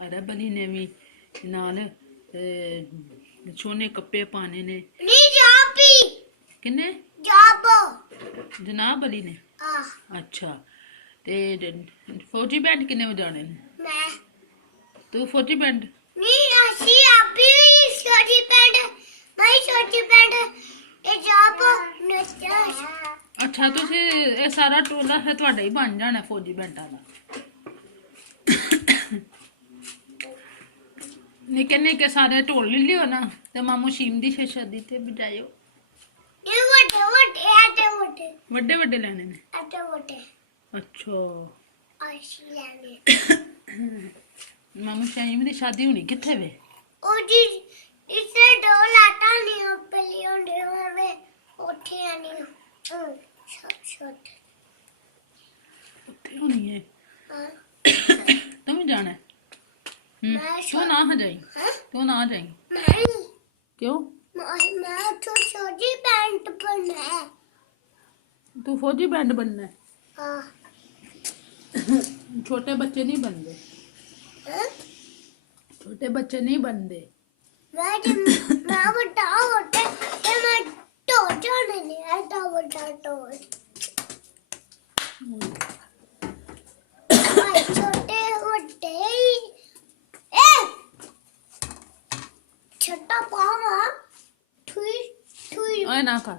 अरब अली ने भी नाल सोने कपड़े पाने ने किन्ने जनाब अली ने अच्छा ते फौजी बैंड किन्ने बजाने ने तू फौजी बैंड अच्छा तुसी ये सारा टोला है तुहाडा ही बन जाना फौजी बैंडा दा निके निके सारे ढोल ले लियो ना ते मामू शीम दी शादी ते बजायो वड्डे वड्डे लेने ने अच्छा मामू शाइम दी शादी होनी किथे वे उत्थे होनी है तुम जाना है तू ना आ जाई तू ना आ जाई क्यों तू फौजी बैंड बनना है छोटे बच्चे नहीं बनते छोटे बच्चे नहीं बनते ओए ना कर